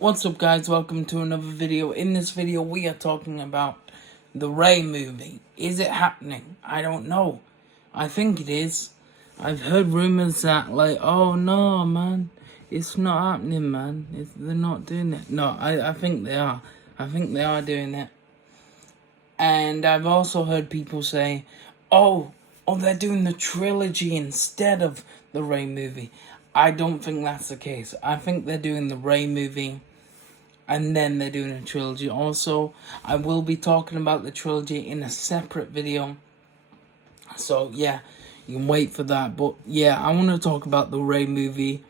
What's up, guys? Welcome to another video. In this video we are talking about the Rey movie. Is it happening? I don't know. I think it is. I've heard rumors that oh no man, it's not happening, man. They're not doing it. No, I think they are. I think they are doing it. And I've also heard people say, oh, they're doing the trilogy instead of the Rey movie. I don't think that's the case. I think they're doing the Rey movie and then they're doing a trilogy. Also, I will be talking about the trilogy in a separate video. So, yeah, you can wait for that. But, yeah, I want to talk about the Rey movie.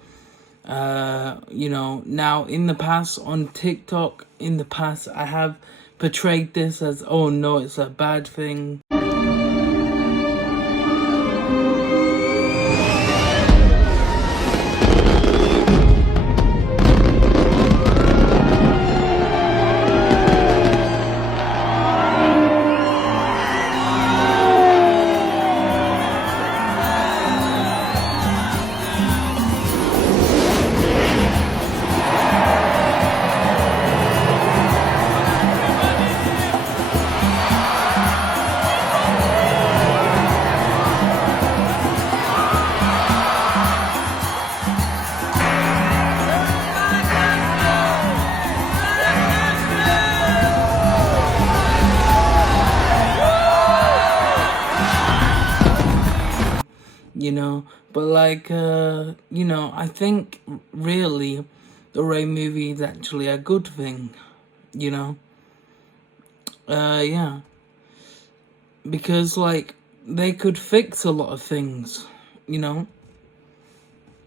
Now, in the past, on TikTok, I have portrayed this as, oh no, it's a bad thing. But I think really the Rey movie is actually a good thing, because they could fix a lot of things,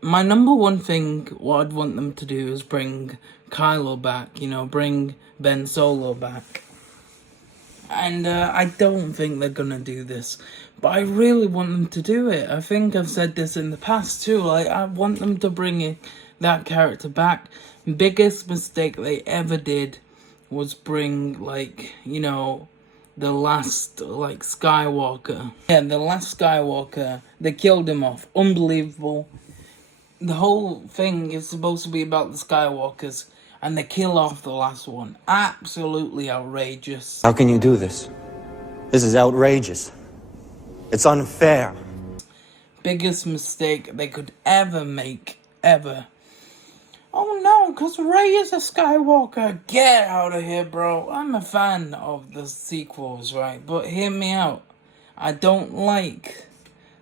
My number one thing, what I'd want them to do is bring Kylo back, bring Ben Solo back. And I don't think they're gonna do this, but I really want them to do it. I think I've said this in the past too. I want them to bring that character back. Biggest mistake they ever did was bring the last Skywalker. Yeah, the last Skywalker. They killed him off. Unbelievable. The whole thing is supposed to be about the Skywalkers, and they kill off the last one. Absolutely outrageous. How can you do this? This is outrageous. It's unfair. Biggest mistake they could ever make, ever. Oh no, because Rey is a Skywalker. Get out of here, bro. I'm a fan of the sequels, right? But hear me out. I don't like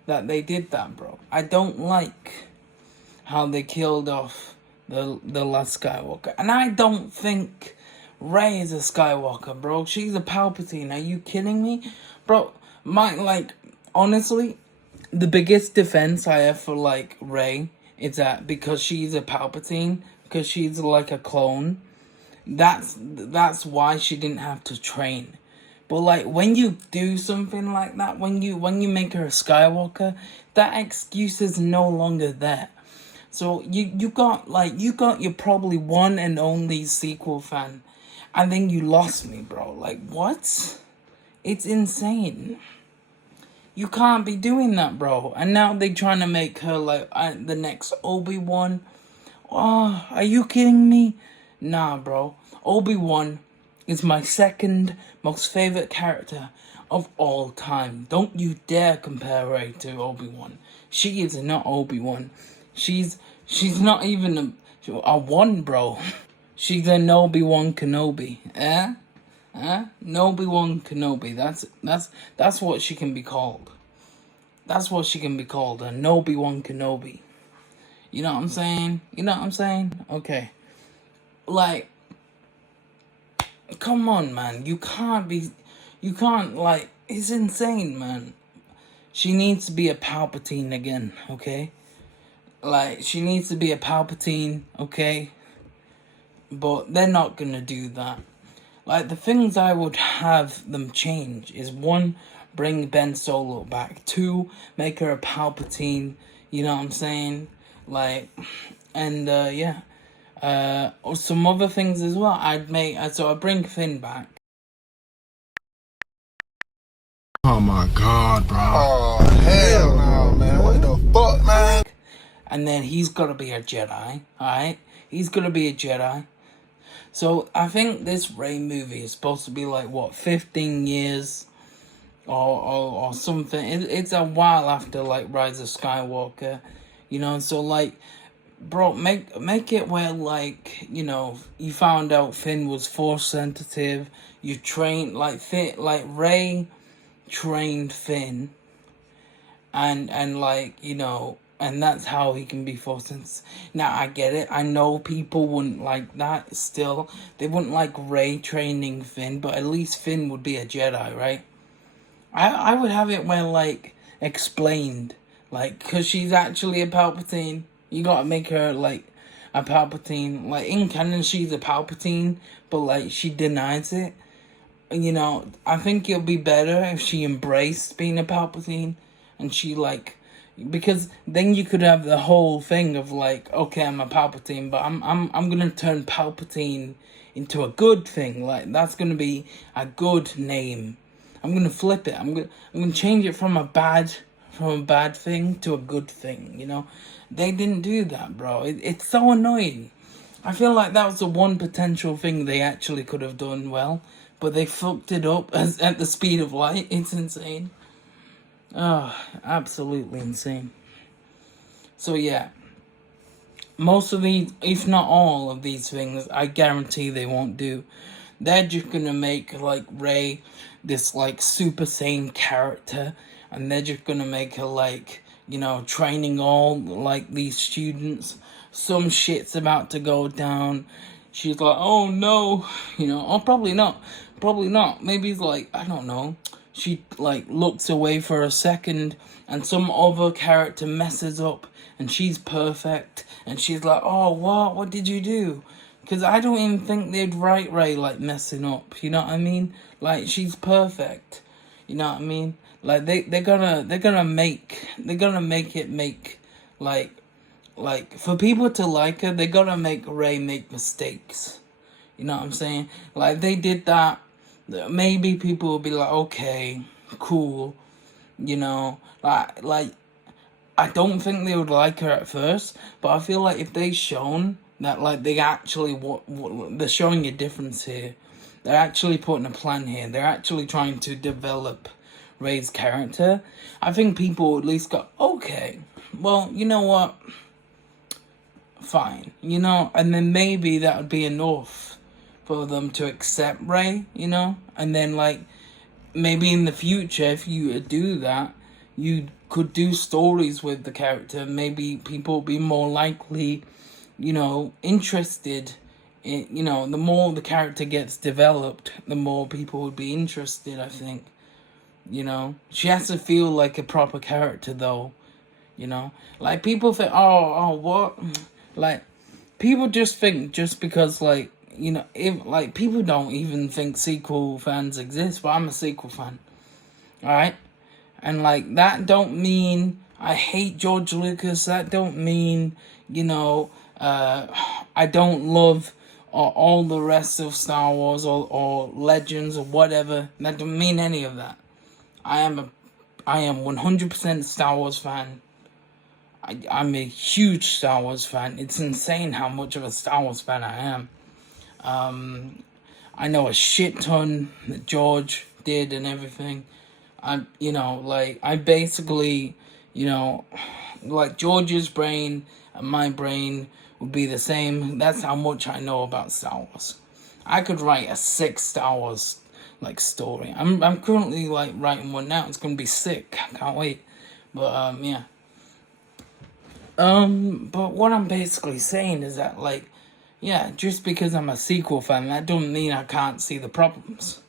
that they did that, bro. I don't like how they killed off the last Skywalker. And I don't think Rey is a Skywalker, bro. She's a Palpatine. Are you kidding me? Bro, honestly, the biggest defense I have for Rey is that because she's a Palpatine, because she's like a clone, that's why she didn't have to train. But when you do something like that, when you make her a Skywalker, that excuse is no longer there. So you got your probably one and only sequel fan, and then you lost me, bro. What? It's insane. You can't be doing that, bro. And now they're trying to make her the next Obi-Wan. Oh, are you kidding me? Nah, bro. Obi-Wan is my second most favorite character of all time. Don't you dare compare Rey to Obi-Wan. She is not Obi-Wan. She's not even a one, bro. She's a Obi-Wan Kenobi. Obi-Wan Kenobi. That's what she can be called. That's what she can be called, a Obi-Wan Kenobi. You know what I'm saying? Okay. Come on, man. It's insane, man. She needs to be a Palpatine again, okay? She needs to be a Palpatine, okay? But they're not gonna do that. The things I would have them change is 1, bring Ben Solo back. 2, make her a Palpatine. You know what I'm saying? Some other things as well. I'd bring Finn back. Oh my God, bro. Oh, hell no, man. What the fuck, man? And then he's got to be a Jedi, alright? He's going to be a Jedi. So I think this Rey movie is supposed to be like, what, 15 years or something. It's a while after like Rise of Skywalker, you know. So like, bro, make it where, like, you know, you found out Finn was force sensitive. You trained like Rey trained Finn, and like, you know, and that's how he can be force sensitive. Now I get it. I know people wouldn't like that. Still, they wouldn't like Rey training Finn, but at least Finn would be a Jedi, right? I would have it where, like, explained, like, because she's actually a Palpatine. You gotta make her, like, a Palpatine. Like, in canon, she's a Palpatine, but, like, she denies it. You know, I think it'll be better if she embraced being a Palpatine, and she, like, because then you could have the whole thing of, like, okay, I'm a Palpatine, but I'm gonna turn Palpatine into a good thing. Like, that's gonna be a good name. I'm gonna flip it. I'm gonna change it from a bad thing to a good thing. You know, they didn't do that, bro. It's so annoying. I feel like that was the one potential thing they actually could have done well, but they fucked it up at the speed of light. It's insane. Oh, absolutely insane. So yeah, most of these, if not all of these things, I guarantee they won't do. They're just gonna make, like, Rey this, like, Super Saiyan character, and they're just gonna make her, like, you know, training all, like, these students. Some shit's about to go down. She's like, oh no, you know, oh, probably not. Maybe it's like, I don't know. She, like, looks away for a second, and some other character messes up, and she's perfect, and she's like, oh, what did you do? Because I don't even think they'd write Rey, like, messing up, you know what I mean? Like, she's perfect, you know what I mean? Like, they're gonna make it make, like, for people to like her, they gotta make Rey make mistakes, you know what I'm saying? Like, they did that, maybe people will be like, okay, cool, you know, like, I don't think they would like her at first, but I feel like if they shown that, like, they actually, they're showing a difference here. They're actually putting a plan here. They're actually trying to develop Rey's character. I think people at least go, okay, well, you know what? Fine, you know? And then maybe that would be enough for them to accept Rey, you know? And then, like, maybe in the future, if you do that, you could do stories with the character. Maybe people will be more likely, you know, interested in, you know, the more the character gets developed, the more people would be interested, I think. You know, she has to feel like a proper character, though, you know? Like, people think, oh, what? Like, people just think just because, like, you know, if, like, people don't even think sequel fans exist, but I'm a sequel fan, alright? And, like, that don't mean I hate George Lucas, that don't mean, you know, I don't love all the rest of Star Wars or Legends or whatever. That don't mean any of that. I am 100% Star Wars fan. I'm a huge Star Wars fan. It's insane how much of a Star Wars fan I am. I know a shit ton that George did and everything. You know, like, I basically, you know, like, George's brain and my brain would be the same. That's how much I know about Star Wars. I could write a 6 Star Wars, like, story. I'm currently, like, writing one now. It's gonna be sick. I can't wait. But, yeah. But what I'm basically saying is that, like, yeah, just because I'm a sequel fan, that don't mean I can't see the problems.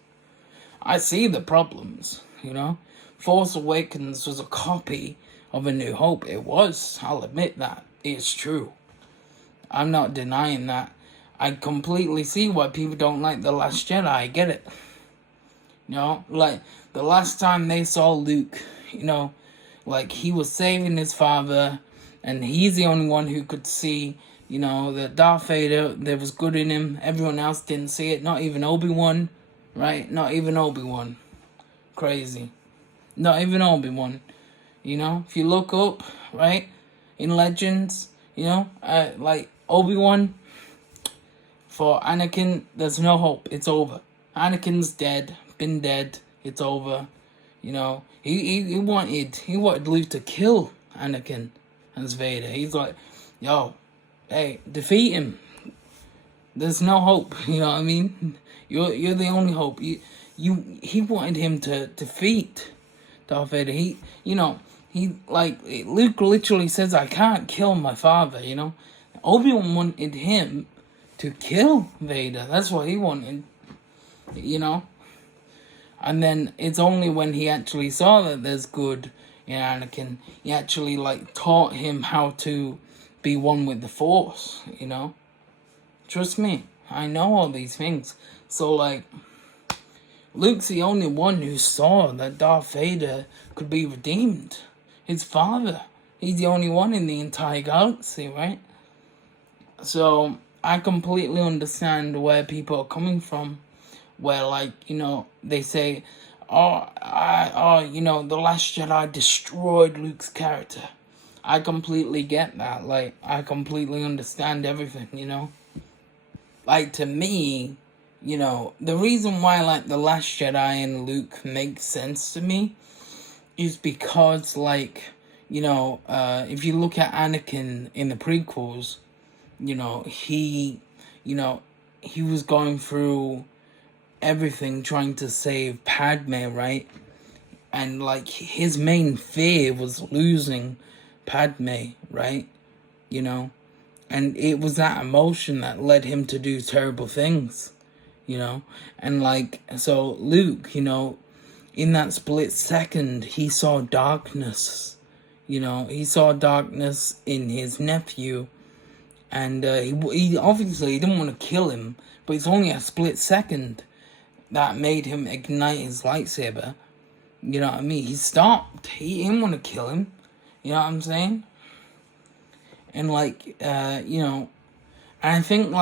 I see the problems, you know? Force Awakens was a copy of A New Hope. It was. I'll admit that. It's true. I'm not denying that. I completely see why people don't like The Last Jedi. I get it. You know? Like, the last time they saw Luke, you know, like, he was saving his father, and he's the only one who could see, you know, that Darth Vader, there was good in him. Everyone else didn't see it. Not even Obi-Wan, right? Not even Obi-Wan. Crazy. Not even Obi-Wan. You know, if you look up, right, in Legends, you know, like, Obi-Wan, For Anakin, there's no hope. It's over. Anakin's dead. Been dead. It's over. You know, he wanted Luke to kill Anakin as Vader. He's like, yo, hey, defeat him. There's no hope. You know what I mean? You're the only hope. He wanted him to defeat Darth Vader. Luke literally says, I can't kill my father, you know? Obi-Wan wanted him to kill Vader. That's what he wanted, you know? And then it's only when he actually saw that there's good in Anakin, he actually, taught him how to be one with the Force, you know? Trust me, I know all these things. So, Luke's the only one who saw that Darth Vader could be redeemed. His father. He's the only one in the entire galaxy, right? So, I completely understand where people are coming from. Where, they say, The Last Jedi destroyed Luke's character. I completely get that. I completely understand everything, you know? To me, the reason why, The Last Jedi and Luke makes sense to me is because, if you look at Anakin in the prequels, he was going through everything trying to save Padme, right? And, his main fear was losing Padme, right? And it was that emotion that led him to do terrible things, And, so Luke, in that split second, he saw darkness, He saw darkness in his nephew. And he obviously didn't want to kill him, but it's only a split second that made him ignite his lightsaber. You know what I mean? He stopped. He didn't want to kill him. You know what I'm saying? And I think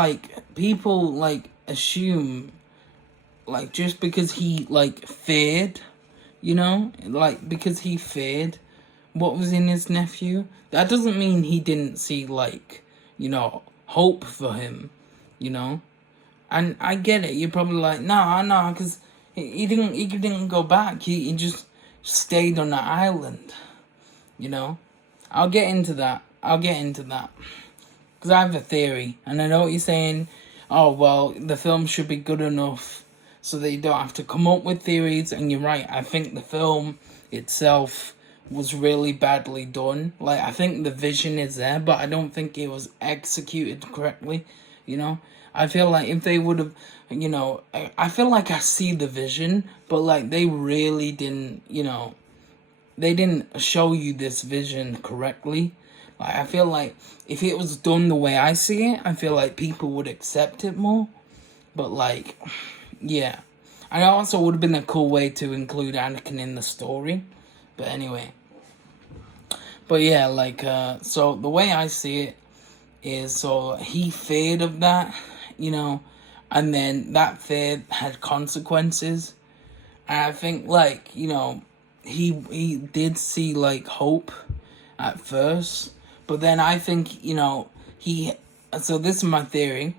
people assume just because he feared, because he feared what was in his nephew, that doesn't mean he didn't see hope for him, And I get it. You're probably no, because he didn't go back. He just stayed on the island, I'll get into that. Because I have a theory, and I know what you're saying. Oh, well, the film should be good enough so that you don't have to come up with theories, and you're right. I think the film itself was really badly done. I think the vision is there, but I don't think it was executed correctly, I feel like if they would have, I feel like I see the vision, but they really didn't, they didn't show you this vision correctly. I feel like if it was done the way I see it, I feel like people would accept it more. But yeah. And it also would have been a cool way to include Anakin in the story. But anyway. But yeah, so the way I see it is, so he feared of that, and then that fear had consequences. And I think, he did see, hope at first. But then I think, so this is my theory.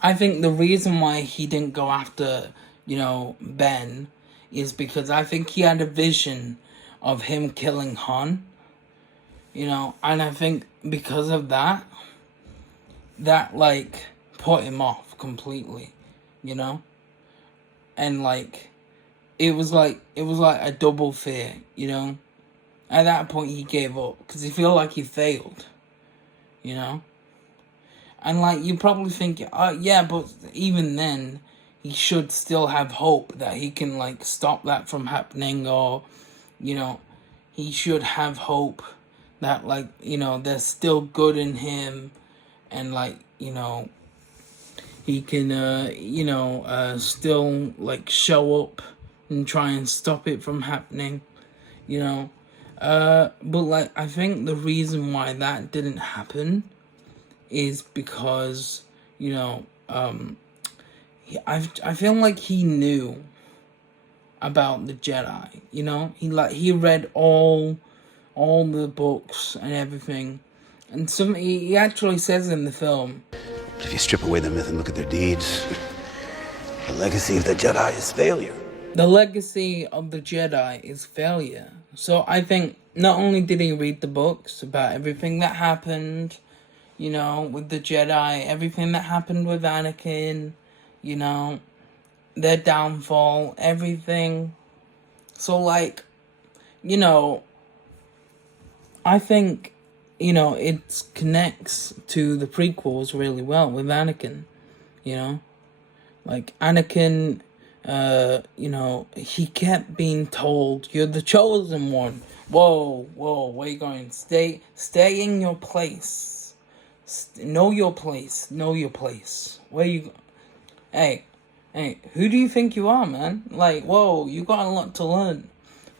I think the reason why he didn't go after, Ben is because I think he had a vision of him killing Han, and I think because of that, put him off completely, and, it was a double fear, At that point, he gave up because he felt like he failed, And, you probably think, yeah, but even then, he should still have hope that he can, stop that from happening, or, he should have hope that, there's still good in him, and, he can, still, show up and try and stop it from happening, But, I think the reason why that didn't happen is because, I feel like he knew about the Jedi, he read all the books and everything, and he actually says in the film, But if you strip away the myth and look at their deeds, the legacy of the Jedi is failure. The legacy of the Jedi is failure. So I think not only did he read the books about everything that happened, you know, with the Jedi, everything that happened with Anakin, you know, their downfall, everything. So, like, you know, I think, you know, it connects to the prequels really well with Anakin, you know? Like, Anakin, you know, he kept being told, you're the chosen one. Whoa, where you going? Stay in your place. Know your place. Where you... Hey, who do you think you are, man? Like, whoa, you got a lot to learn.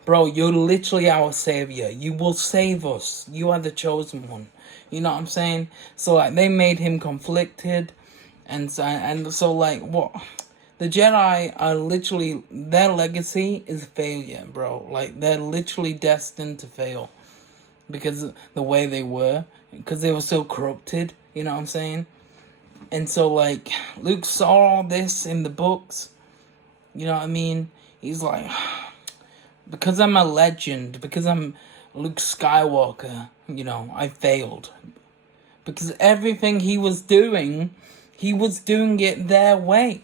Bro, you're literally our savior. You will save us. You are the chosen one. You know what I'm saying? So, like, they made him conflicted. And so, like, what... The Jedi are literally... Their legacy is failure, bro. Like, they're literally destined to fail. Because of the way they were. Because they were so corrupted. You know what I'm saying? And so, like, Luke saw all this in the books. You know what I mean? He's like... Because I'm a legend, because I'm Luke Skywalker, you know, I failed. Because everything he was doing it their way,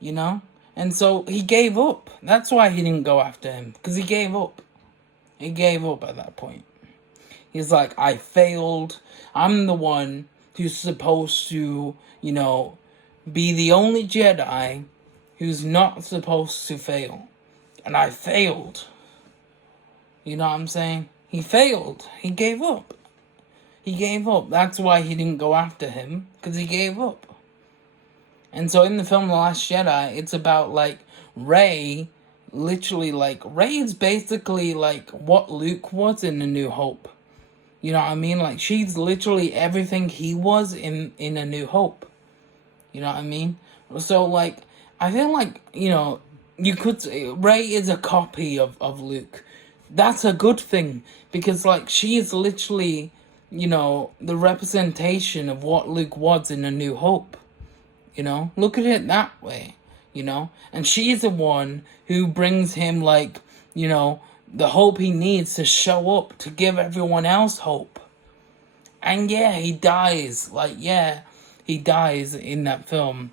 you know? And so he gave up. That's why he didn't go after him, because he gave up. He gave up at that point. He's like, I failed. I'm the one who's supposed to, you know, be the only Jedi who's not supposed to fail. And I failed. You know what I'm saying? He failed. He gave up. That's why he didn't go after him. Because he gave up. And so in the film The Last Jedi, it's about, like, Rey. Literally, like, Rey is basically, like, what Luke was in A New Hope. You know what I mean? Like, she's literally everything he was in A New Hope. You know what I mean? So, like, I feel like, you know... You could say Rey is a copy of Luke. That's a good thing. Because, like, she is literally, you know, the representation of what Luke was in A New Hope. You know? Look at it that way. You know? And she is the one who brings him, like, you know, the hope he needs to show up. To give everyone else hope. And yeah, he dies. Like, yeah, he dies in that film.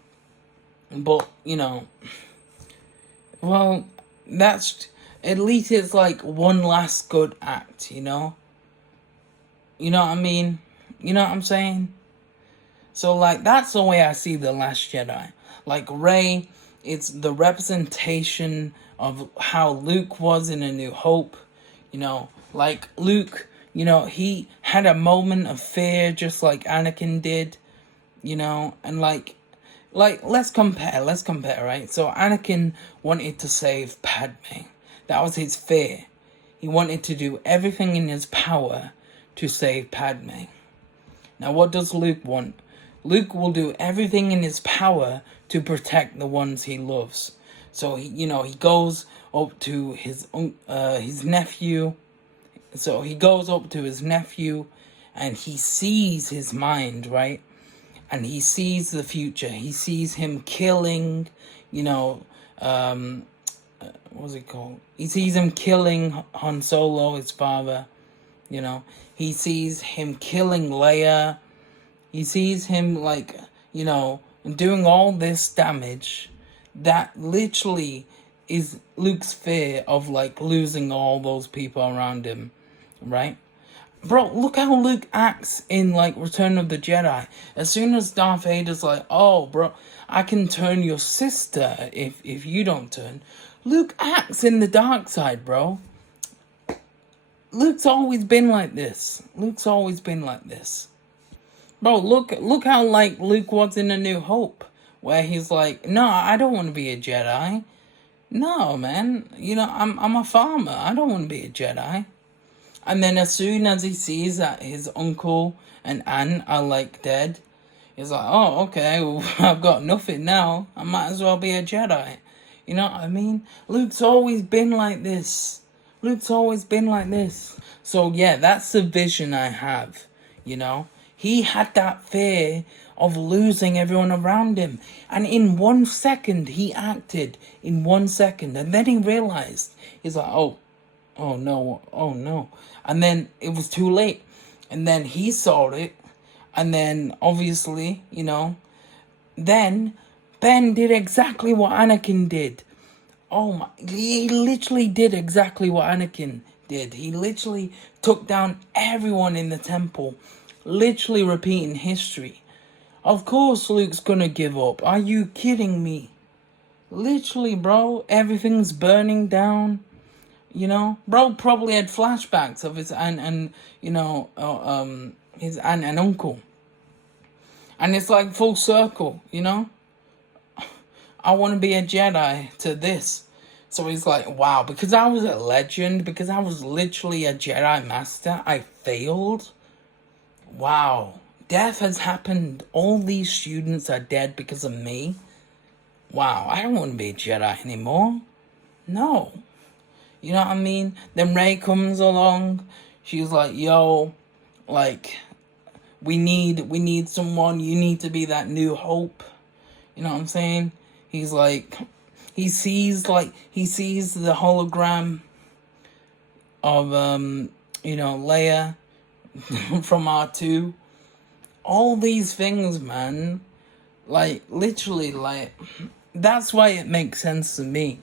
But, you know... Well, that's... At least it's like one last good act, you know? You know what I mean? You know what I'm saying? So, like, that's the way I see The Last Jedi. Like, Rey, it's the representation of how Luke was in A New Hope. You know, like, Luke, you know, he had a moment of fear just like Anakin did. You know, and like, let's compare, right? So Anakin wanted to save Padme. That was his fear. He wanted to do everything in his power to save Padme. Now, what does Luke want? Luke will do everything in his power to protect the ones he loves. So, he goes up to his nephew. So, he goes up to his nephew and he sees his mind, right? And he sees the future. He sees him killing, what's it called? He sees him killing Han Solo, his father. You know, he sees him killing Leia. He sees him, doing all this damage. That literally is Luke's fear of, losing all those people around him, right? Bro, look how Luke acts in, Return of the Jedi. As soon as Darth Vader's like, oh, bro, I can turn your sister if you don't turn. Luke acts in the dark side, bro. Luke's always been like this. Bro, look how, Luke was in A New Hope. Where he's like, no, I don't want to be a Jedi. No, man. I'm a farmer. I don't want to be a Jedi. And then as soon as he sees that his uncle and aunt are, dead, he's like, oh, okay, well, I've got nothing now. I might as well be a Jedi. You know what I mean? Luke's always been like this. So, yeah, that's the vision I have, He had that fear of losing everyone around him. And in 1 second, he acted in 1 second. And then he realized, he's like, oh no. And then it was too late. And then he saw it. And then, obviously, then Ben did exactly what Anakin did. He literally did exactly what Anakin did. He literally took down everyone in the temple, literally repeating history. Of course Luke's gonna give up. Are you kidding me? Literally, bro, everything's burning down. Bro probably had flashbacks of his aunt and, his aunt and uncle. And it's like full circle, I want to be a Jedi to this. So he's like, wow, because I was a legend, because I was literally a Jedi Master, I failed. Wow. Death has happened. All these students are dead because of me. Wow, I don't want to be a Jedi anymore. No. You know what I mean? Then Rey comes along. She's like, yo, like, we need someone. You need to be that new hope. You know what I'm saying? He's like, he sees the hologram of, Leia from R2. All these things, man. Like, literally, like, that's why it makes sense to me.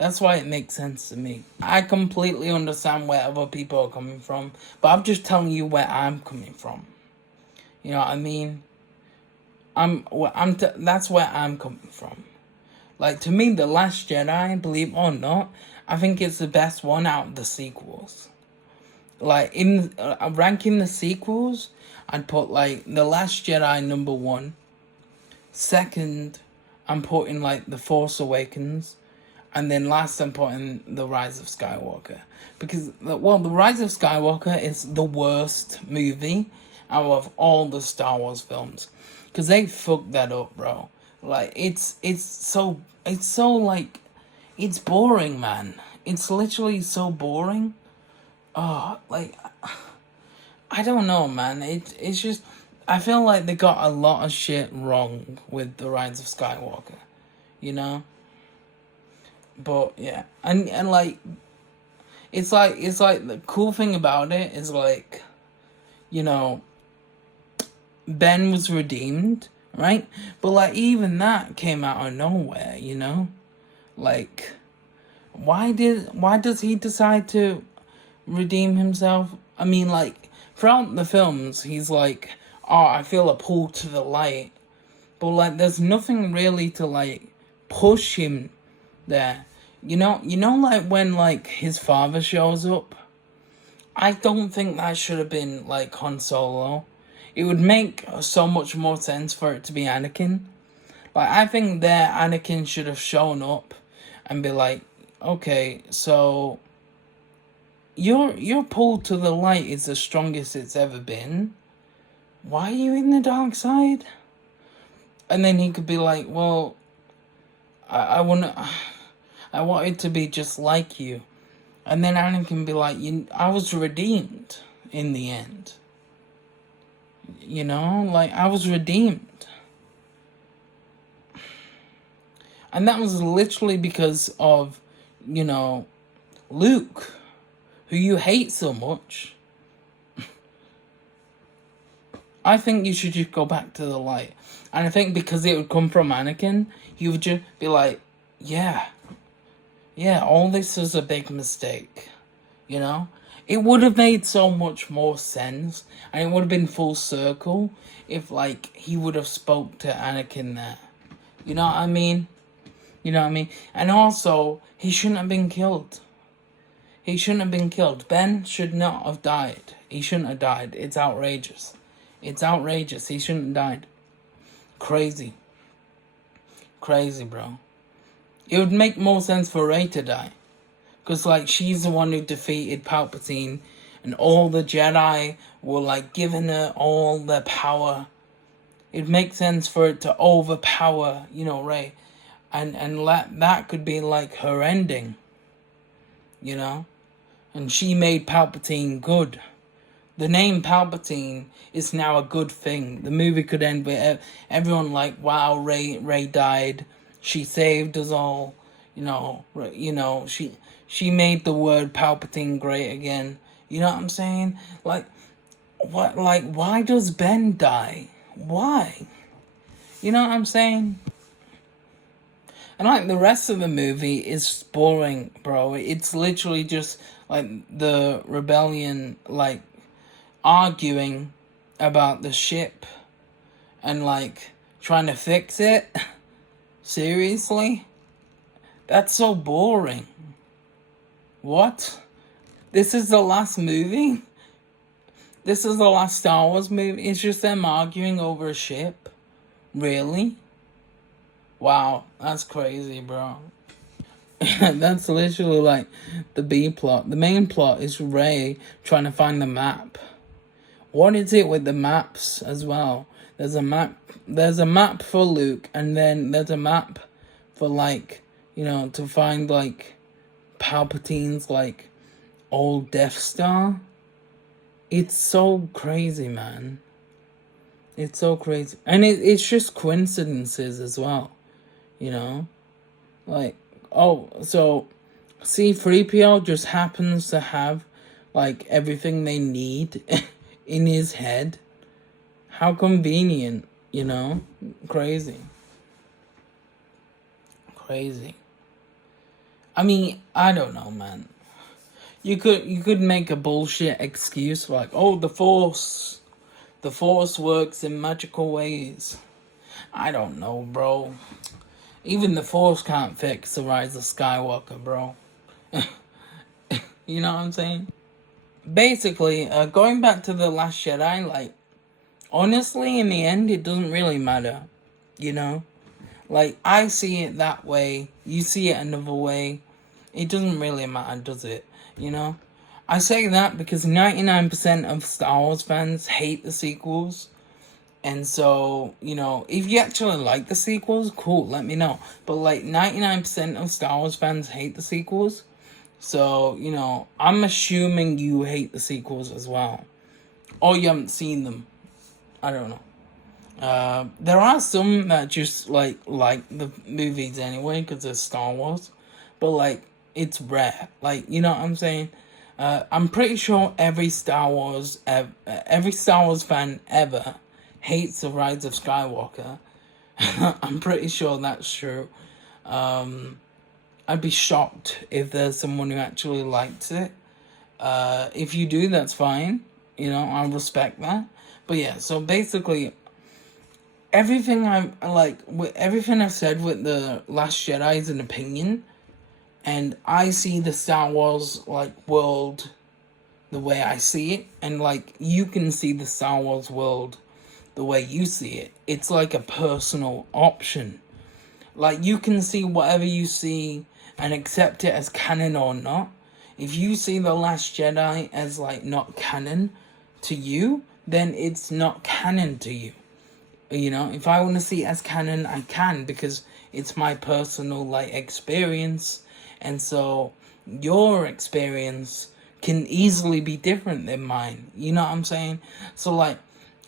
I completely understand where other people are coming from, but I'm just telling you where I'm coming from. You know what I mean? That's where I'm coming from. Like, to me, The Last Jedi, believe it or not, I think it's the best one out of the sequels. Like, in ranking the sequels, I'd put, like, The Last Jedi number 1. Second, I'm putting, like, The Force Awakens. And then last, I'm putting The Rise of Skywalker. Because, The Rise of Skywalker is the worst movie out of all the Star Wars films. Because they fucked that up, bro. Like, it's so, like, it's boring, man. It's literally so boring. Oh, like, I don't know, man. It's just, I feel like they got a lot of shit wrong with The Rise of Skywalker, But, yeah, and like, it's like, the cool thing about it is, like, Ben was redeemed, right? But, like, even that came out of nowhere, Like, why does he decide to redeem himself? I mean, like, throughout the films, he's like, oh, I feel a pull to the light. But, like, there's nothing really to, like, push him there. Like, when, like, his father shows up, I don't think that should have been, like, Han Solo. It would make so much more sense for it to be Anakin. Like, I think that Anakin should have shown up and be like, okay, so your pull to the light is the strongest it's ever been. Why are you in the dark side? And then he could be like, well, I wanted to be just like you. And then Anakin be like, I was redeemed in the end. Like, I was redeemed. And that was literally because of, Luke, who you hate so much. I think you should just go back to the light. And I think because it would come from Anakin, he would just be like, yeah, all this is a big mistake, It would have made so much more sense, and it would have been full circle if, like, he would have spoke to Anakin there. You know what I mean? And also, he shouldn't have been killed. Ben should not have died. He shouldn't have died. It's outrageous. He shouldn't have died. Crazy, bro. It would make more sense for Rey to die. Because, like, she's the one who defeated Palpatine. And all the Jedi were, like, giving her all their power. It'd make sense for it to overpower, Rey. And that could be, like, her ending. And she made Palpatine good. The name Palpatine is now a good thing. The movie could end with everyone like, wow, Rey died. She saved us all. She made the word Palpatine great again. You know what I'm saying? Like, what? Like, why does Ben die? Why? You know what I'm saying? And like the rest of the movie is boring, bro. It's literally just like the rebellion, like arguing about the ship and like trying to fix it. Seriously? That's so boring. What? This is the last movie? This is the last Star Wars movie? It's just them arguing over a ship? Really? Wow, that's crazy, bro. That's literally like the B plot. The main plot is Rey trying to find the map. What is it with the maps as well? There's a map for Luke, and then there's a map for like, to find like Palpatine's like old Death Star. It's so crazy, man. It's so crazy. And it's just coincidences as well. Like, oh, so C-3PO just happens to have like everything they need in his head. How convenient, Crazy. I mean, I don't know, man. You could make a bullshit excuse like, oh, the Force works in magical ways. I don't know, bro. Even the Force can't fix the rise of Skywalker, bro. You know what I'm saying? Basically, going back to The Last Jedi, like, honestly, in the end, it doesn't really matter, Like, I see it that way, you see it another way. It doesn't really matter, does it? I say that because 99% of Star Wars fans hate the sequels. And so, if you actually like the sequels, cool, let me know. But, like, 99% of Star Wars fans hate the sequels. So, I'm assuming you hate the sequels as well. Or you haven't seen them. I don't know. There are some that just, like the movies anyway, because they're Star Wars. But, like, it's rare. Like, you know what I'm saying? I'm pretty sure every Star Wars fan ever hates the Rise of Skywalker. I'm pretty sure that's true. I'd be shocked if there's someone who actually likes it. If you do, that's fine. I respect that. But yeah, so basically, everything I've said with The Last Jedi is an opinion. And I see the Star Wars, like, world the way I see it. And, like, you can see the Star Wars world the way you see it. It's like a personal option. Like, you can see whatever you see and accept it as canon or not. If you see The Last Jedi as, like, not canon to you, then it's not canon to you. If I want to see it as canon, I can, because it's my personal, like, experience. And so your experience can easily be different than mine. You know what I'm saying? So, like,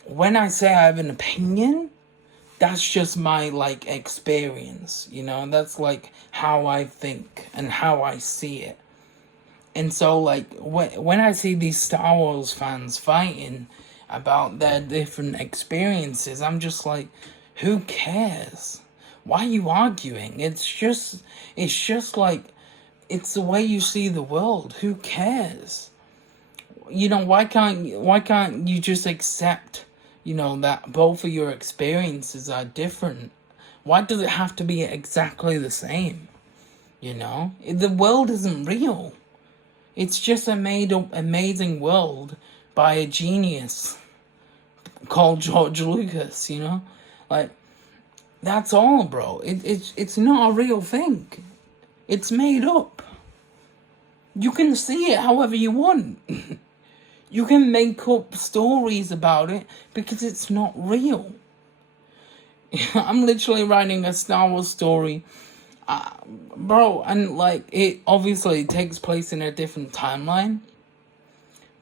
when I say I have an opinion, that's just my, like, experience. That's, like, how I think and how I see it. And so, like, when I see these Star Wars fans fighting about their different experiences, I'm just like, who cares? Why are you arguing? It's just like, it's the way you see the world. Who cares? Why can't you just accept, that both of your experiences are different? Why does it have to be exactly the same? The world isn't real. It's just a made-up, amazing world by a genius called George Lucas, Like, that's all, bro. It's not a real thing. It's made up. You can see it however you want. You can make up stories about it because it's not real. I'm literally writing a Star Wars story, bro, and like, it obviously takes place in a different timeline.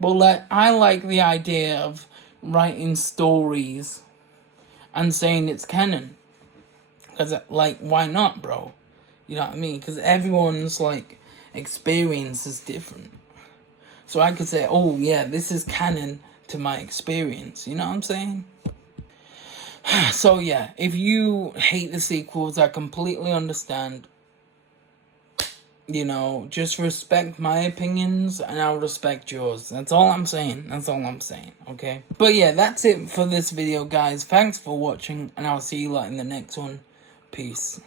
But I like the idea of writing stories and saying it's canon. Because, why not, bro? You know what I mean? Because everyone's, experience is different. So I could say, oh, yeah, this is canon to my experience. You know what I'm saying? So, yeah, if you hate the sequels, I completely understand. You know, just respect my opinions and I'll respect yours. That's all I'm saying. Okay? But yeah, that's it for this video, guys. Thanks for watching and I'll see you in the next one. Peace.